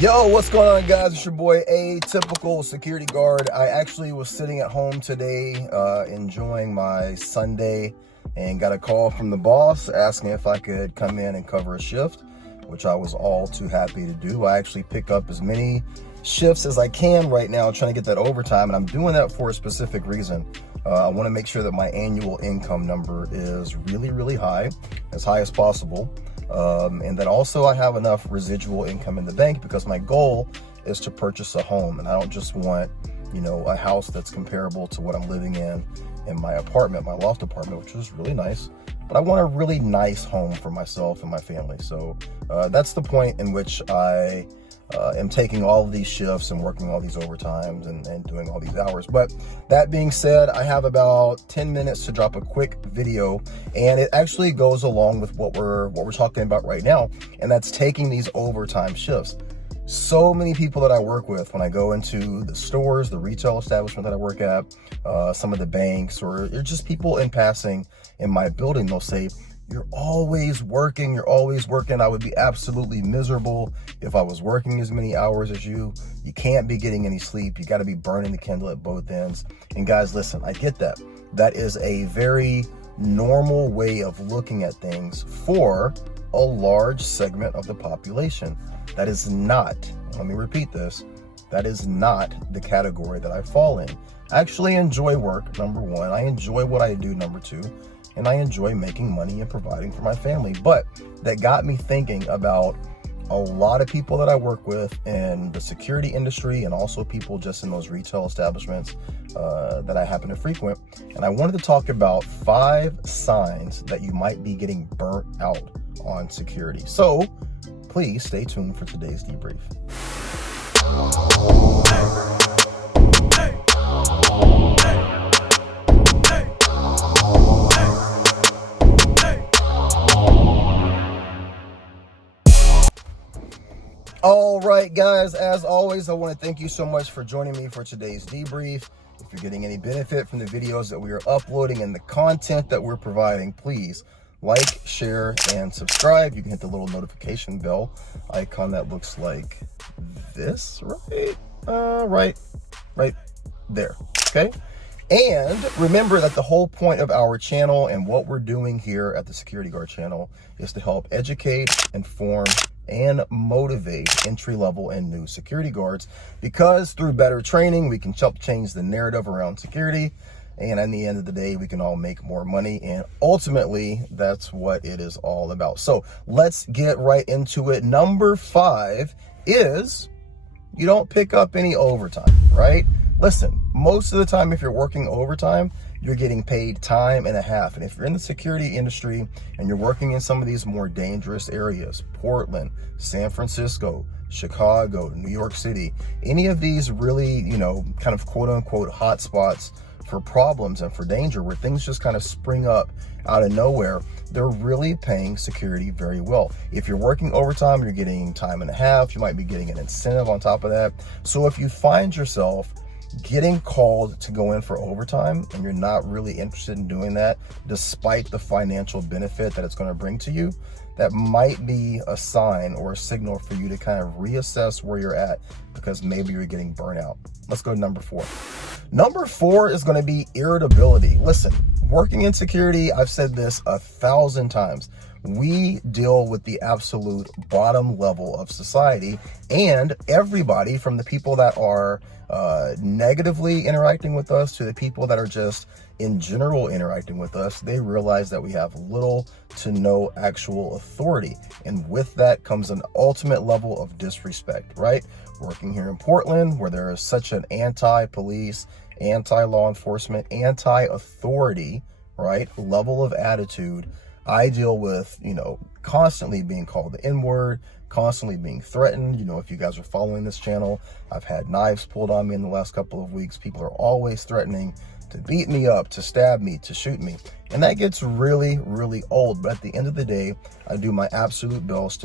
Yo, what's going on, guys? It's your boy Atypical Security Guard. I actually was sitting at home today enjoying my Sunday and got a call from the boss asking if I could come in and cover a shift, which I was all too happy to do. I actually pick up as many shifts as I can right now, trying to get that overtime, and I'm doing that for a specific reason. I want to make sure that my annual income number is really high as possible. And then also I have enough residual income in the bank because my goal is to purchase a home, and I don't just want, a house that's comparable to what I'm living in my apartment, my loft apartment, which is really nice, but I want a really nice home for myself and my family. So that's the point in which I am taking all of these shifts and working all these overtimes and doing all these hours. But that being said, I have about 10 minutes to drop a quick video, and it actually goes along with what we're talking about right now, and that's taking these overtime shifts. So many people that I work with, when I go into the stores, the retail establishment that I work at, some of the banks, or just people in passing in my building, they'll say, you're always working. I would be absolutely miserable if I was working as many hours as you. You can't be getting any sleep. You got to be burning the candle at both ends. And guys, listen, I get that. That is a very normal way of looking at things for a large segment of the population. That is not, let me repeat this, that is not the category that I fall in. I actually enjoy work, number one. I enjoy what I do, number two. And I enjoy making money and providing for my family. But that got me thinking about a lot of people that I work with in the security industry, and also people just in those retail establishments that I happen to frequent. And I wanted to talk about 5 signs that you might be getting burnt out on security. So please stay tuned for today's debrief. All right, guys, as always, I want to thank you so much for joining me for today's debrief. If you're getting any benefit from the videos that we are uploading and the content that we're providing, please like, share, and subscribe. You can hit the little notification bell icon that looks like this, right there, okay? And remember that the whole point of our channel and what we're doing here at the Security Guard channel is to help educate, inform, and motivate entry-level and new security guards, because through better training, we can help change the narrative around security. And at the end of the day, we can all make more money. And ultimately, that's what it is all about. So let's get right into it. Number 5 is you don't pick up any overtime, right? Listen, most of the time, if you're working overtime, you're getting paid time and a half. And if you're in the security industry and you're working in some of these more dangerous areas, Portland, San Francisco, Chicago, New York City, any of these really, kind of quote unquote hot spots for problems and for danger, where things just kind of spring up out of nowhere, they're really paying security very well. If you're working overtime, you're getting time and a half. You might be getting an incentive on top of that. So if you find yourself getting called to go in for overtime and you're not really interested in doing that, despite the financial benefit that it's going to bring to you, that might be a sign or a signal for you to kind of reassess where you're at, because maybe you're getting burnout. Let's go to number 4. Number 4 is going to be irritability. Listen, working in security, I've said this 1,000 times. We deal with the absolute bottom level of society, and everybody from the people that are negatively interacting with us to the people that are just in general interacting with us, they realize that we have little to no actual authority. And with that comes an ultimate level of disrespect, right? Working here in Portland, where there is such an anti-police, anti-law enforcement, anti-authority, right, level of attitude, I deal with, constantly being called the N-word, constantly being threatened. If you guys are following this channel, I've had knives pulled on me in the last couple of weeks. People are always threatening to beat me up, to stab me, to shoot me. And that gets really old. But at the end of the day, I do my absolute best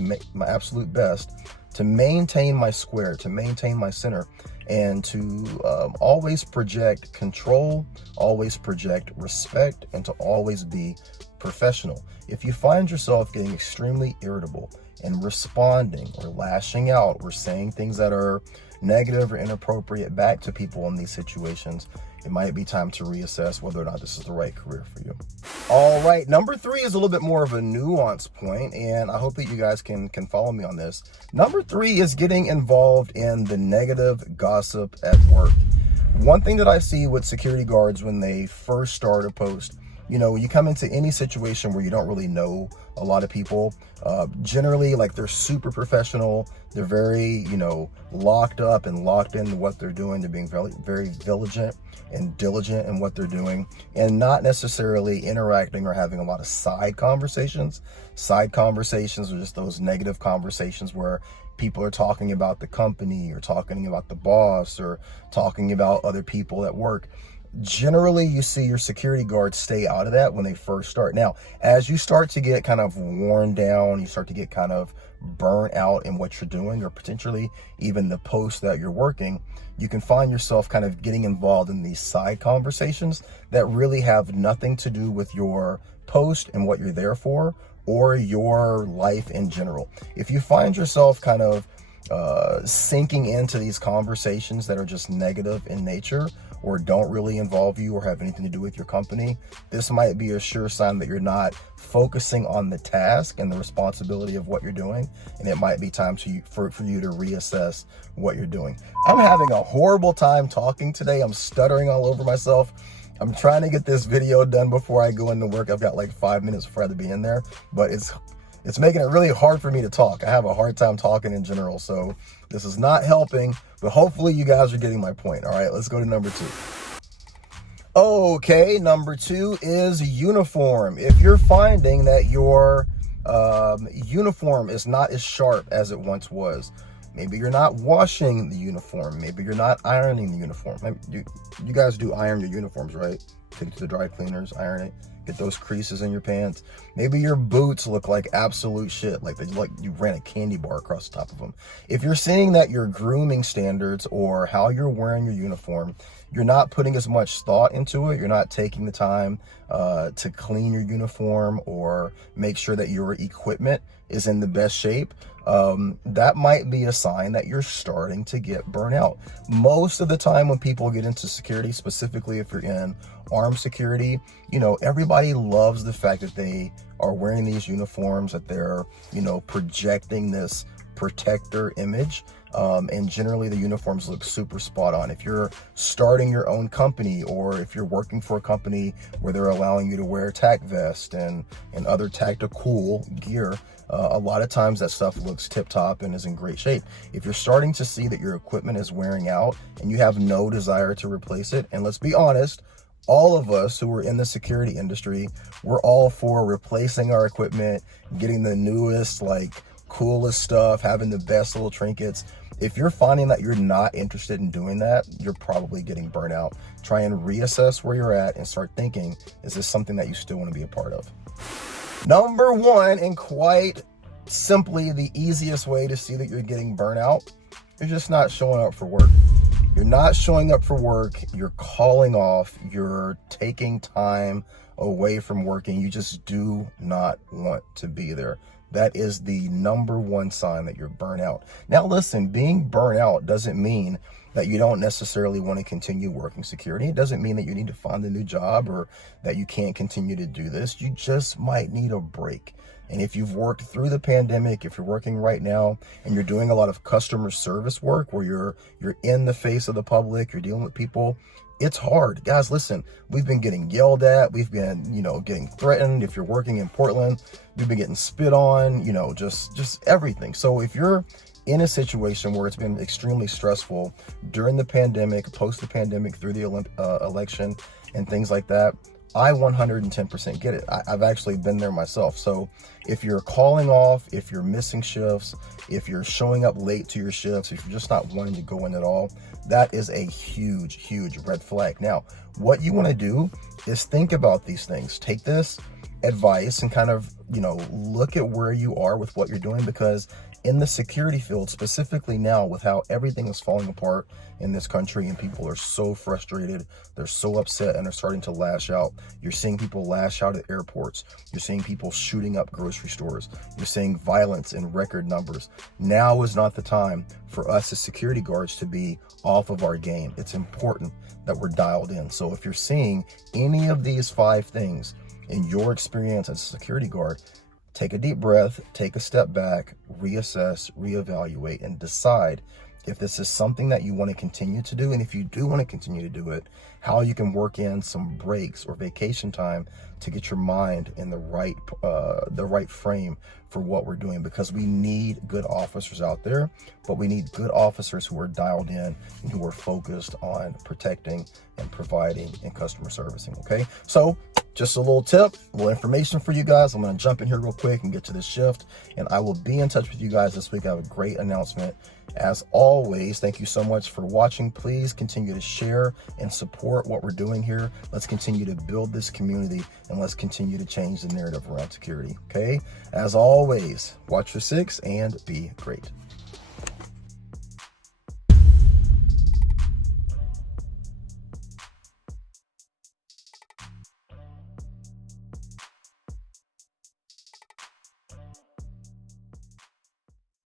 to maintain my square, to maintain my center, and to always project control, always project respect, and to always be professional. If you find yourself getting extremely irritable and responding or lashing out or saying things that are negative or inappropriate back to people in these situations, it might be time to reassess whether or not this is the right career for you. All right, number 3 is a little bit more of a nuanced point, and I hope that you guys can follow me on this. Number 3 is getting involved in the negative gossip at work. One thing that I see with security guards when they first start a post, you come into any situation where you don't really know a lot of people, generally, like, they're super professional. They're very, locked up and locked into what they're doing. They're being very, very diligent in what they're doing, and not necessarily interacting or having a lot of side conversations. Side conversations are just those negative conversations where people are talking about the company or talking about the boss or talking about other people at work. Generally, you see your security guards stay out of that when they first start. Now, as you start to get kind of worn down, you start to get kind of burnt out in what you're doing, or potentially even the post that you're working, you can find yourself kind of getting involved in these side conversations that really have nothing to do with your post and what you're there for, or your life in general. If you find yourself kind of sinking into these conversations that are just negative in nature, or don't really involve you or have anything to do with your company, this might be a sure sign that you're not focusing on the task and the responsibility of what you're doing, and it might be time for you to reassess what you're doing. I'm having a horrible time talking today. I'm stuttering all over myself. I'm trying to get this video done before I go into work. I've got like 5 minutes before I have to be in there, but it's making it really hard for me to talk. I have a hard time talking in general, so this is not helping, but hopefully you guys are getting my point. All right, let's go to number 2. Okay, number 2 is uniform. If you're finding that your uniform is not as sharp as it once was, maybe you're not washing the uniform, maybe you're not ironing the uniform. You guys do iron your uniforms, right? Take it to the dry cleaners, iron it, get those creases in your pants. Maybe your boots look like absolute shit, like you ran a candy bar across the top of them. If you're seeing that your grooming standards or how you're wearing your uniform, you're not putting as much thought into it, you're not taking the time to clean your uniform or make sure that your equipment is in the best shape, that might be a sign that you're starting to get burnout. Most of the time when people get into security, specifically if you're in armed security, everybody loves the fact that they are wearing these uniforms, that they're, projecting this protector image. And generally the uniforms look super spot on. If you're starting your own company, or if you're working for a company where they're allowing you to wear a tac vest and other tactical gear, a lot of times that stuff looks tip-top and is in great shape. If you're starting to see that your equipment is wearing out and you have no desire to replace it, and let's be honest, all of us who are in the security industry, we're all for replacing our equipment, getting the newest, coolest stuff, having the best little trinkets. If you're finding that you're not interested in doing that, you're probably getting burnt out. Try and reassess where you're at and start thinking, is this something that you still want to be a part of? Number 1, and quite simply the easiest way to see that you're getting burnt out, you're just not showing up for work. You're not showing up for work, you're calling off, you're taking time away from working, you just do not want to be there. That is the number 1 sign that you're burnt out. Now listen, being burnt out doesn't mean that you don't necessarily want to continue working security. It doesn't mean that you need to find a new job or that you can't continue to do this. You just might need a break. And if you've worked through the pandemic, if you're working right now and you're doing a lot of customer service work where you're in the face of the public, you're dealing with people, it's hard. Guys, listen, we've been getting yelled at. We've been, getting threatened. If you're working in Portland, we've been getting spit on, just everything. So if you're in a situation where it's been extremely stressful during the pandemic, post the pandemic, through the election and things like that, I 110% get it. I've actually been there myself. So if you're calling off, if you're missing shifts, if you're showing up late to your shifts, if you're just not wanting to go in at all, that is a huge, huge red flag. Now, what you want to do is think about these things. Take this advice and kind of, look at where you are with what you're doing, because in the security field, specifically now with how everything is falling apart in this country and people are so frustrated, they're so upset, and they're starting to lash out. You're seeing people lash out at airports. You're seeing people shooting up grocery stores. You're seeing violence in record numbers. Now is not the time for us as security guards to be off of our game. It's important that we're dialed in. So if you're seeing any of these 5 things in your experience as a security guard, take a deep breath, take a step back, reassess, reevaluate, and decide if this is something that you want to continue to do. And if you do want to continue to do it, how you can work in some breaks or vacation time to get your mind in the right frame for what we're doing, because we need good officers out there, but we need good officers who are dialed in and who are focused on protecting and providing and customer servicing. Okay, so just a little tip, a little information for you guys. I'm going to jump in here real quick and get to this shift, and I will be in touch with you guys this week. I have a great announcement. As always, thank you so much for watching. Please continue to share and support what we're doing here. Let's continue to build this community, and let's continue to change the narrative around security. Okay, as always, watch your 6 and be great.